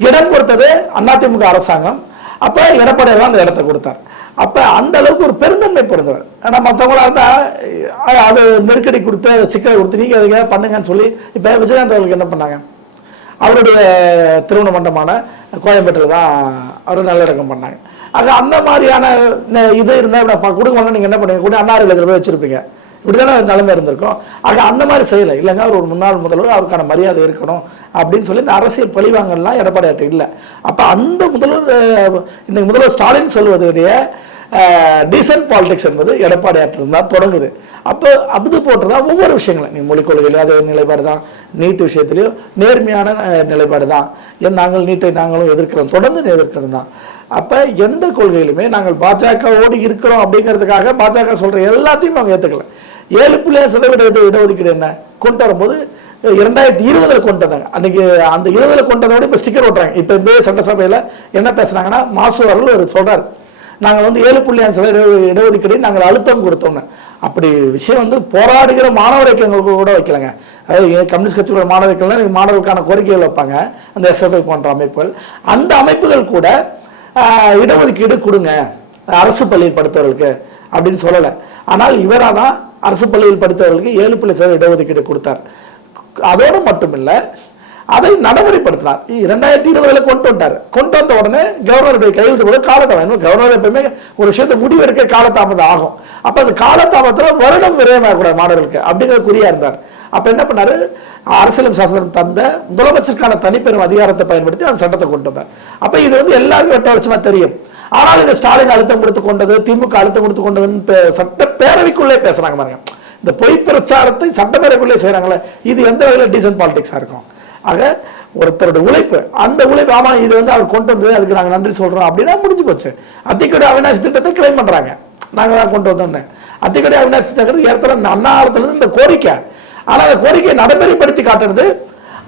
இடம் கொடுத்தது அதிமுக அரசாங்கம். அப்போ எடப்பாடியார் தான் அந்த இடத்தை கொடுத்தார். அப்போ அந்த அளவுக்கு ஒரு பெருந்தன்மை பிறந்தவர் ஆனால் மற்றவங்களா இருந்தால் அது நெருக்கடி கொடுத்து சிக்கலை கொடுத்து நீங்க அதுக்கு பண்ணுங்கன்னு சொல்லி இப்போ விஜயகாந்த் அவர்களுக்கு என்ன பண்ணாங்க? அவருடைய திருமண மண்டபமான கோயம்பேட்டில் தான் அவர் நல்லடக்கம் பண்ணாங்க. ஆக அந்த மாதிரியான இது இருந்தால் இப்படி கொடுக்கணும் நீங்கள் என்ன பண்ணுவீங்க கூட அன்னார் இல்லத்தில் போய் வச்சுருப்பீங்க? இப்படிதானே நிலைமை இருந்திருக்கும். ஆக அந்த மாதிரி செய்யலை. இல்லைங்க அவர் ஒரு முன்னாள் முதல்வர் அவருக்கான மரியாதை இருக்கணும் அப்படின்னு சொல்லி இந்த அரசியல் பழிவாங்கலாம் எடப்பாடியாட்ட இல்லை. அப்போ அந்த முதல்வர் இன்னைக்கு முதல்வர் ஸ்டாலின் சொல்வதுடைய டீசன்ட் பாலிடிக்ஸ் என்பது எடப்பாடியாற்றில் தான் தொடங்குது. அப்போ அது போட்டுறதா ஒவ்வொரு விஷயங்களும். நீ மொழிக் கொள்கையிலும் அதே நிலைப்பாடு தான் நீட் விஷயத்துலையும் நேர்மையான நிலைப்பாடு தான் ஏன் நாங்கள் நீட்டை நாங்களும் எதிர்க்கிறோம். தொடர்ந்து எதிர்க்கிறோம் தான் அப்போ எந்த கொள்கையிலுமே நாங்கள் பாஜகவோடு இருக்கிறோம் அப்படிங்கிறதுக்காக பாஜக சொல்கிற எல்லாத்தையும் நாங்கள் ஏற்றுக்கல ஏழு புள்ளி சதவீத இட- இடஒதுக்கீடு என்ன? கொண்டு வரும்போது இரண்டாயிரத்தி இருபதில் கொண்டு வந்தாங்க அன்றைக்கி அந்த இருபதில் கொண்டு வந்தோட இப்போ ஸ்டிக்கர் ஓட்டுறாங்க. இப்போ இந்த சட்டசபையில் என்ன பேசுனாங்கன்னா மாசு அவர்கள் ஒரு சொல்றாரு. நாங்கள் வந்து ஏழு புள்ளி அஞ்சு சதவீத இட- இடஒதுக்கீடு நாங்கள் அழுத்தம் கொடுத்தோம்னு அப்படி விஷயம் வந்து போராடுகிற மாணவர் இயக்கங்களுக்கு கூட வைக்கலங்க. அதாவது கம்யூனிஸ்ட் கட்சியோட மாணவர் இயக்கங்கள்லாம் மாணவர்களுக்கான கோரிக்கைகள் வைப்பாங்க. அந்த எஸ்எஃப்ஐ போன்ற அமைப்புகள். அந்த அமைப்புகள் கூட இடஒதுக்கீடு கொடுங்க. அரசு பள்ளியில் படுத்தவர்களுக்கு அப்படின்னு சொல்லலை. ஆனால் இவராக தான் அரசு பள்ளியில் படித்தவர்களுக்கு ஏழு புள்ளி சதவீத இடஒதுக்கீடு கொடுத்தார். அதோடு மட்டுமில்லை அதை நடைமுறைப்படுத்தினார். இரண்டாயிரத்தி இருபதுல கொண்டு வந்தார். கொண்டு வந்த உடனே கவர்னருடைய கையெழுத்து போது காலதாமதம். கவர்னர் எப்பவுமே ஒரு விஷயத்தை முடிவெடுக்க காலதாமதம் ஆகும். அப்ப அந்த காலதாமதத்தில் வருடம் விரயமாகக்கூடாது மாணவர்களுக்கு அப்படிங்கிற குறியா இருந்தார். அப்ப என்ன பண்ணாரு? அரசியலம் சாசனம் தந்த முதலமைச்சருக்கான தனிப்பெரும் அதிகாரத்தை பயன்படுத்தி அந்த சட்டத்தை கொண்டு வந்தார். அப்ப இது வந்து எல்லாருக்கும் வெட்ட தெரியும். ஆனால் இது ஸ்டாலின் அழுத்தம் கொடுத்து கொண்டது திமுக அழுத்தம் கொடுத்து கொண்டதுன்னு சட்டப்பேரவைக்குள்ளே பேசுகிறாங்க பேசுறாங்க பாருங்க. இந்த பொய் பிரச்சாரத்தை சட்டப்பேரவைக்குள்ளே செய்கிறாங்களே இது எந்த வகையில் டீசன்ட் பாலிடிக்ஸா இருக்கும்? ஆக ஒருத்தரோட உழைப்பு அந்த உழைப்பு ஆமா இது வந்து அவர் கொண்டு வந்து அதுக்கு நாங்கள் நன்றி சொல்றோம் அப்படின்னா முடிஞ்சு போச்சு. அத்திக்கடை அவினாசி திட்டத்தை கிளைம் பண்றாங்க. நாங்க தான் கொண்டு வந்தோம்னு. அத்திக்கடை அவினாசி திட்டங்கிறது ஏற்கனவே இந்த அண்ணா இந்த கோரிக்கை. ஆனால் அந்த கோரிக்கையை நடைமுறைப்படுத்தி காட்டுறது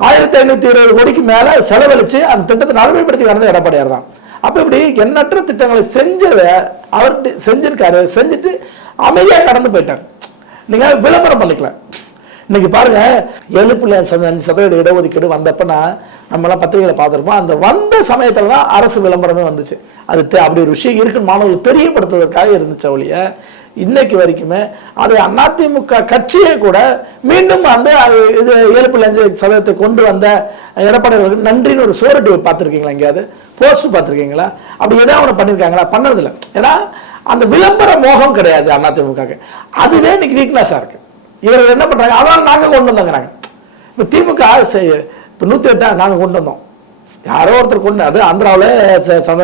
ஆயிரத்தி ஐநூத்தி இருபது கோடிக்கு மேல செலவழிச்சு அந்த திட்டத்தை நடைமுறைப்படுத்தி காட்டுறது எடப்பாடியார் தான். அப்ப இப்படி எண்ணற்ற திட்டங்களை செஞ்சதை அவர் செஞ்சிருக்காரு செஞ்சுட்டு அமைதியா கடந்து போயிட்டார். நீங்க விளம்பரம் பண்ணிக்கலாம் இன்னைக்கு பாருங்க ஏழு புள்ளி அஞ்சு சதவீத இடஒதுக்கீடு வந்தப்ப நம்மளாம் பத்திரிகையில பார்த்துருப்போம். அந்த வந்த சமயத்துல தான் அரசு விளம்பரமே வந்துச்சு. அது அப்படி ஒரு விஷயம் இருக்குன்னு மாணவர்கள் தெரியப்படுத்துவதற்காக இருந்துச்சு ஒழிய இன்னைக்கு வரைக்குமே அது அதிமுக கட்சியே கூட மீண்டும் வந்து அது இது ஏழு அஞ்சு சதவீதத்தை கொண்டு வந்த எடப்பாடி அவர்களுக்கு நன்றின்னு ஒரு சோரட்டு பார்த்துருக்கீங்களா எங்கேயாவது? போஸ்ட் பார்த்துருக்கீங்களா? அப்படி ஏதாவது ஒன்று பண்ணியிருக்காங்களா பண்ணதில்லை. ஏன்னா அந்த விளம்பர மோகம் கிடையாது அதிமுக அதுவே இன்னைக்கு வீக்னஸாக இருக்குது இவர்கள் என்ன பண்ணுறாங்க அதான் நாங்கள் கொண்டு வந்தோங்கிறாங்க. இப்போ திமுக இப்போ நூற்றி எட்டாக நாங்கள் கொண்டு வந்தோம். யாரோ ஒருத்தர் கொண்டு அது ஆந்திராவில் சம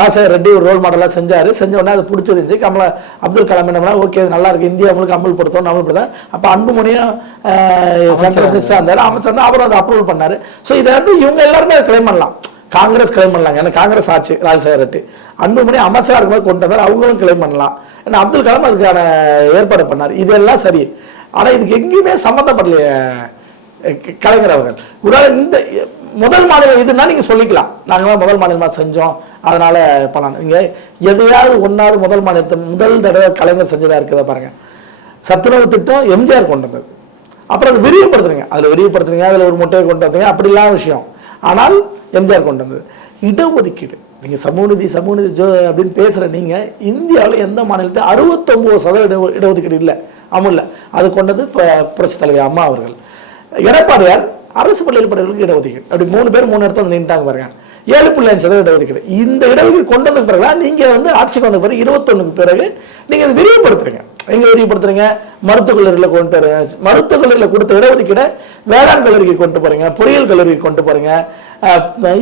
ராஜசேகர் ரெட்டி ஒரு ரோல் மாடலாக செஞ்சாரு. செஞ்ச உடனே அது பிடிச்சிருந்துச்சு. கமலா அப்துல் கலாம் என்ன ஓகே நல்லா இருக்கு. இந்தியா முழுக்க அமல்படுத்தணும் அமல்படுத்தோம் அப்போ அன்புமணியும் சென்ட்ரல் மினிஸ்டராக இருந்தார். அமைச்சர் தான் அவரும் அதை அப்ரூவல் பண்ணாரு. ஸோ இதை வந்து இவங்க எல்லாருமே கிளைம் பண்ணலாம். காங்கிரஸ் கிளைம் பண்ணலாங்க. ஏன்னா காங்கிரஸ் ஆட்சி ராஜசேகர் ரெட்டி. அன்புமணி அமைச்சராக இருக்கும்போது கொண்டு வந்தார். அவங்களும் கிளைம் பண்ணலாம். ஏன்னா அப்துல் கலாம் அதுக்கான ஏற்பாடு பண்ணார். இதெல்லாம் சரி. ஆனா இதுக்கு எங்கேயுமே சம்மந்தப்படலையே கலைஞர் அவர்கள் ஒருவேளை இந்த முதல் மாநிலம் இதுன்னா நீங்கள் சொல்லிக்கலாம். நாங்கள் முதல் மாநிலமாக செஞ்சோம். அதனால பண்ணலாம். நீங்கள் எதையாவது ஒன்றாவது முதல் மாநிலத்தை முதல் தடவை கலைஞர் செஞ்சதாக இருக்கிறத பாருங்க. சத்துணவு திட்டம் எம்ஜிஆர் கொண்டு வந்தது அப்புறம் அதை விரிவுபடுத்துறீங்க. அதில் விரிவுபடுத்துறீங்க. அதில் ஒரு முட்டையை கொண்டு வந்தீங்க. அப்படிலாம் விஷயம். ஆனால் எம்ஜிஆர் கொண்டு வந்தது. இடஒதுக்கீடு. நீங்கள் சமூகநீதி சமூகநீதி ஜோ அப்படின்னு பேசுகிற நீங்கள் இந்தியாவில் எந்த மாநிலத்தையும் அறுபத்தொம்போது சதவீத இட இடஒதுக்கீடு இல்லை. அமுல்ல அது கொண்டது இப்போ புரட்சி தலைவர் அம்மா அவர்கள். எடப்பாடியார் அரசு பள்ளியில் படிக்கிறவங்களுக்கு இடஒதுக்கீடு. அப்படி மூணு பேர் மூணு இடத்துல நின்றுட்டாங்க பாருங்க. ஏழு புள்ளி அஞ்சு சதவீத இடஒதுக்கீடு இந்த இடஒதுக்கீடு கொண்டு வந்த பிறகு நீங்கள் வந்து ஆட்சிக்கு வந்த பிறகு இருபத்தொன்னுக்கு பிறகு நீங்கள் அதை விரிவுபடுத்துறீங்க. எங்கே விரிவுபடுத்துறீங்க? மருத்துவக் கல்லூரியில் கொண்டு போறீங்க மருத்துவக் கல்லூரியில் கொடுத்த இடஒதுக்கீடை வேளாண் கல்லூரிக்கு கொண்டு போகிறீங்க பொறியியல் கல்லூரிக்கு கொண்டு போகிறீங்க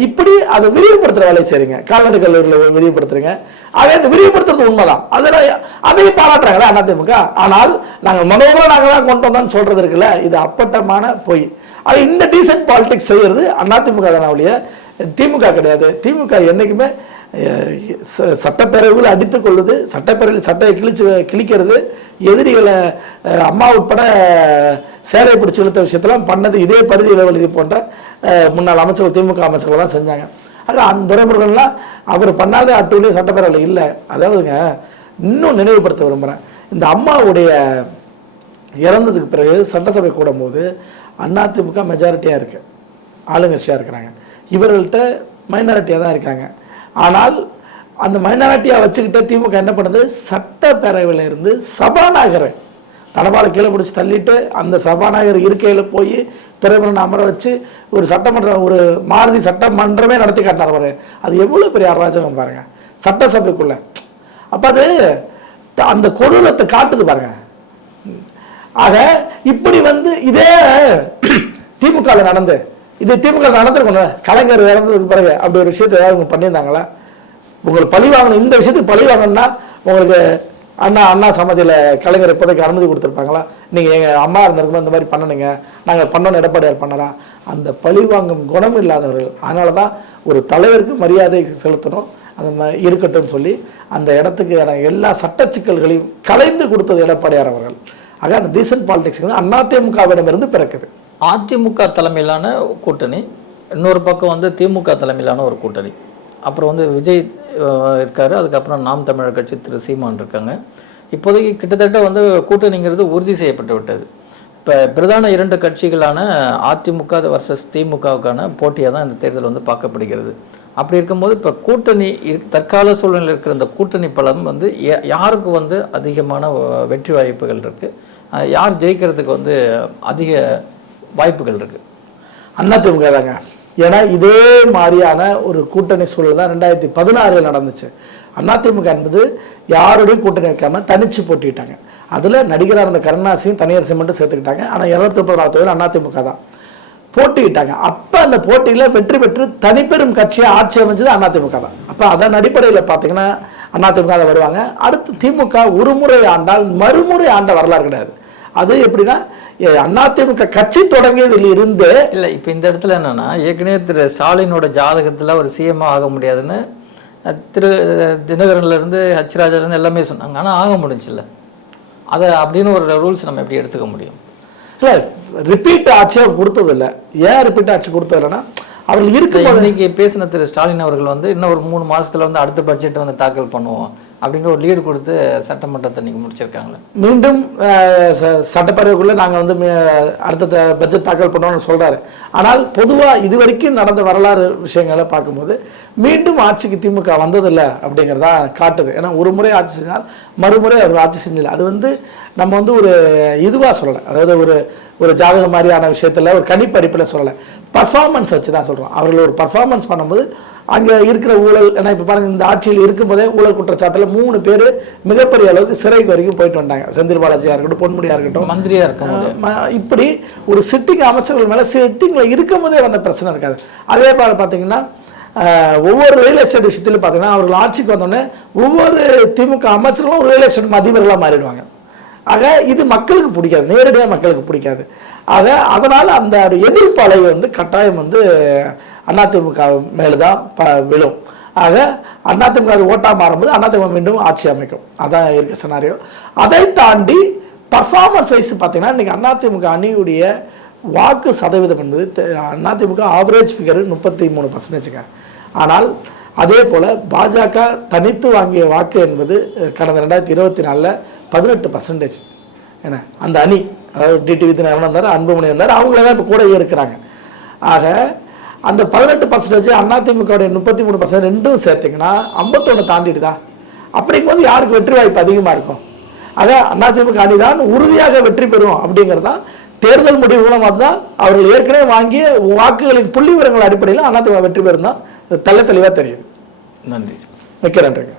இப்படி அதை விரிவுபடுத்துகிற வேலையை செய்கிறீங்க கால்நடை கல்லூரியில் விரிவுபடுத்துறீங்க. அதை அந்த விரிவுபடுத்துறது உண்மைதான். அதில் அதையும் பாராட்டுறாங்களே அதிமுக ஆனால் நாங்கள் முதல்ல நாங்கள் தான் கொண்டு வந்தோம்னு சொல்கிறது இருக்குல்ல இது அப்பட்டமான பொய். அது இந்த டீசென்ட் பாலிடிக்ஸ் செய்கிறது அதிமுக தானே ஒழிய திமுக கிடையாது. திமுக என்றைக்குமே ச- சட்டப்பேரவையில் அடித்துக் கொள்வது சட்டப்பேரவையில் சட்டையை கிழிச்சு கிழிக்கிறது. எதிரிகளை அம்மா உட்பட சேலை பிடிச்சி இழுத்த விஷயத்தெல்லாம் பண்ணது இதே பரிதி இளவழுதி போன்ற முன்னாள் அமைச்சர்கள் திமுக அமைச்சர்கள் தான் செஞ்சாங்க. ஆக அந்த துறைமுருகன்லாம் அவர் பண்ணாத அட்டுலேயும் சட்டப்பேரவையில் இல்லை. அதாவதுங்க இன்னும் நினைவுபடுத்த விரும்புகிறேன் இந்த அம்மாவுடைய இறந்ததுக்கு பிறகு சட்டசபை கூடும் போது அதிமுக மெஜாரிட்டியாக இருக்குது ஆளுங்கட்சியாக இருக்கிறாங்க. இவர்கள்ட்ட மைனாரிட்டியாக தான் இருக்காங்க ஆனால் அந்த மைனாரிட்டியாக வச்சுக்கிட்ட திமுக என்ன பண்ணுது? சட்டப்பேரவையில் இருந்து சபாநாயகரை தனபால கீழே பிடிச்சி தள்ளிட்டு அந்த சபாநாயகர் இருக்கையில் போய் துறைமுறை அமர வச்சு ஒரு சட்டமன்றம் ஒரு மாருதி சட்டமன்றமே நடத்தி காட்டினார் பாரு. அது எவ்வளோ பெரிய அராஜகம் பாருங்க. சட்டசபைக்குள்ள. அப்போ அது த- அந்த கொடூரத்தை காட்டுது பாருங்க. ஆக இப்படி வந்து இதே திமுக நடந்து இது திமுக நடந்திருக்கணும் கலைஞர் இறந்ததுக்கு பிறகு அப்படி ஒரு விஷயத்தை ஏதாவது அவங்க பண்ணியிருந்தாங்களா? உங்களுக்கு பழி வாங்கணும். இந்த விஷயத்துக்கு பழி வாங்கணும்னா உங்களுக்கு அண்ணா அண்ணா சமதியில் கலைஞர் இப்போதைக்கு அனுமதி கொடுத்துருப்பாங்களா? நீங்கள் எங்கள் அம்மா இருந்திருக்கும்போது இந்த மாதிரி பண்ணணுங்க நாங்கள் பண்ணணும் எடப்பாடியார் பண்ணலாம். அந்த பழி வாங்கும் குணம் இல்லாதவர்கள். அதனால தான் ஒரு தலைவருக்கு மரியாதை செலுத்தணும். அந்த மாதிரி சொல்லி அந்த இடத்துக்கு எல்லா சட்ட சிக்கல்களையும் கலைந்து கொடுத்தது எடப்பாடியார் அவர்கள். ஆக அந்த டீசன்ட் பாலிடிக்ஸ் வந்து அதிமுகவிடமிருந்து பிறக்குது. அதிமுக தலைமையிலான கூட்டணி இன்னொரு பக்கம் வந்து திமுக தலைமையிலான ஒரு கூட்டணி. அப்புறம் வந்து விஜய் இருக்கார். அதுக்கப்புறம் நாம் தமிழர் கட்சி திரு சீமான் இருக்காங்க. இப்போதைக்கு கிட்டத்தட்ட வந்து கூட்டணிங்கிறது உறுதி செய்யப்பட்டு விட்டது. இப்போ பிரதான இரண்டு கட்சிகளான அதிமுக வர்சஸ் திமுகவுக்கான போட்டியாக தான் இந்த தேர்தல் வந்து பார்க்கப்படுகிறது. அப்படி இருக்கும்போது இப்போ கூட்டணி தற்கால சூழ்நிலையில் இருக்கிற இந்த கூட்டணி பலம் வந்து யாருக்கு வந்து அதிகமான வெற்றி வாய்ப்புகள் இருக்குது யார் ஜெயிக்கிறதுக்கு வந்து அதிக வாய்ப்புகள் இருக்குது திமுக தாங்க. ஏன்னா இதே மாதிரியான ஒரு கூட்டணி சூழல் தான் ரெண்டாயிரத்தி பதினாறில் நடந்துச்சு. அதிமுக என்பது யாருடைய கூட்டணி வைக்காமல் தனிச்சு போட்டிட்டாங்க. அதில் நடிகராக இருந்த கருணாசியும் தனியார் மட்டும் சேர்த்துக்கிட்டாங்க. ஆனால் இருநூத்தி முப்பது நாற்பது தொகுதியில் அதிமுக தான். போட்டிக்கிட்டாங்க அப்போ அந்த போட்டியில் வெற்றி பெற்று தனிப்பெரும் கட்சியை ஆட்சி அமைஞ்சது அதிமுக தான். அப்போ அதன் அடிப்படையில் பார்த்தீங்கன்னா அதிமுக தான் வருவாங்க. அடுத்து திமுக ஒரு முறை ஆண்டால் மறுமுறை ஆண்ட வரலாறு கிடையாது. அது எப்படின்னா அதிமுக கட்சி தொடங்கியதில் இருந்து இல்லை இப்போ இந்த இடத்துல என்னன்னா ஏற்கனவே திரு ஸ்டாலினோட ஜாதகத்தில் ஒரு சிஎம் ஆக முடியாதுன்னு திரு தினகரன்ல இருந்து ஹச் ராஜால இருந்து எல்லாமே சொன்னாங்க. ஆனால் ஆக முடிஞ்சுல்ல. அதை அப்படின்னு ஒரு ரூல்ஸ் நம்ம எப்படி எடுத்துக்க முடியும்? இல்ல ரிப்பீட் ஆட்சி அவர் கொடுத்தது இல்ல ஏன் ரிப்பீட் ஆட்சி கொடுத்தது இல்லைன்னா அவர்கள் இருக்கும்போது இன்னைக்கு பேசின திரு ஸ்டாலின் அவர்கள் வந்து இன்னும் ஒரு மூணு மாசத்துல வந்து அடுத்த பட்ஜெட் வந்து தாக்கல் பண்ணுவோம். அப்படிங்கிற ஒரு லீடு கொடுத்து சட்டமன்றத்தை நீங்கள் முடிச்சிருக்காங்களே. மீண்டும் சட்டப்பேரவைக்குள்ளே ச- நாங்கள் வந்து அடுத்த பட்ஜெட் தாக்கல் பண்ணோம்னு சொல்கிறாரு ஆனால் பொதுவாக இது வரைக்கும் நடந்த வரலாறு விஷயங்களை பார்க்கும்போது மீண்டும் ஆட்சிக்கு திமுக வந்ததில்லை அப்படிங்கிறதா காட்டுது. ஏன்னா ஒரு முறை ஆட்சி செஞ்சால் மறுமுறை அவர் ஆட்சி செஞ்சதில்லை. அது வந்து நம்ம வந்து ஒரு இதுவாக சொல்லலை. அதாவது ஒரு ஒரு ஜாதகம் மாதிரியான விஷயத்தில் ஒரு கணிப்படிப்பில் சொல்லலை. பர்ஃபார்மன்ஸ் வச்சு தான் சொல்கிறோம் அவர்கள் ஒரு பர்ஃபார்மன்ஸ் பண்ணும்போது அங்கே இருக்கிற ஊழல் ஏன்னா இப்போ பாருங்க இந்த ஆட்சியில் இருக்கும்போதே ஊழல் குற்றச்சாட்டில் மூணு பேர் மிகப்பெரிய அளவுக்கு சிறைக்கு வரைக்கும் போயிட்டு வந்தாங்க. செந்தில் பாலாஜியாக இருக்கட்டும் பொன்முடியாக இருக்கட்டும். மந்திரியா இருக்கும்போது ம- இப்படி ஒரு சிட்டிங் அமைச்சர்கள் மேலே சிட்டிங்கில் இருக்கும் போதே வந்த பிரச்சனை இருக்காது. அதே போல் பார்த்தீங்கன்னா ஒவ்வொரு ரியல் எஸ்டேட் விஷயத்திலும் பார்த்தீங்கன்னா அவர்கள் ஆட்சிக்கு வந்தோடனே ஒவ்வொரு திமுக அமைச்சர்களும் ரியல் எஸ்டேட் அதிபர்களாக மாறிடுவாங்க. ஆக இது மக்களுக்கு பிடிக்காது. நேரடியாக மக்களுக்கு பிடிக்காது. ஆக அதனால் அந்த எதிர்ப்பலை வந்து கட்டாயம் வந்து அதிமுக மேலே தான் ப விழும். ஆக அதிமுக அது ஓட்டா மாறும்போது அதிமுக மீண்டும் ஆட்சி அமைக்கும். அதான் இருக்க சினாரியோ அதை தாண்டி பர்ஃபார்மன்ஸ் வைஸ் பார்த்தீங்கன்னா இன்றைக்கி அதிமுக அணியுடைய வாக்கு சதவீதம் என்பது அதிமுக ஆவரேஜ் ஃபிகர் முப்பத்தி மூணு பர்சன்டேஜுங்க ஆனால் அதே போல் பாஜக தனித்து வாங்கிய வாக்கு என்பது கடந்த ரெண்டாயிரத்தி இருபத்தி நாலில் பதினெட்டு பர்சன்டேஜ் என்ன? அந்த அணி. அதாவது டிடிவி தினகரன் இருந்தார் அன்புமணி இருந்தார் அவங்களே தான் இப்போ கூட இருக்கிறாங்க ஆக அந்த பதினெட்டு பர்சன்டேஜ் அதிமுகவுடைய முப்பத்தி மூணு பர்சன்ட் ரெண்டும் சேர்த்திங்கன்னா ஐம்பத்தொன்று தாண்டிடுதா? அப்படிங்கும்போது யாருக்கு வெற்றி வாய்ப்பு அதிகமாக இருக்கும்? ஆக அதிமுக அணிதான் உறுதியாக வெற்றி பெறும் அப்படிங்கிறது தான் தேர்தல் முடிவு மூலமாக தான் அவர்கள் ஏற்கனவே வாங்கிய வாக்குகளின் புள்ளி விவரங்கள் அடிப்படையில் அதிமுக வெற்றி பெறும் தான் தெள்ள தெளிவாக தெரியுது நன்றி. மிக்க நன்றிங்க.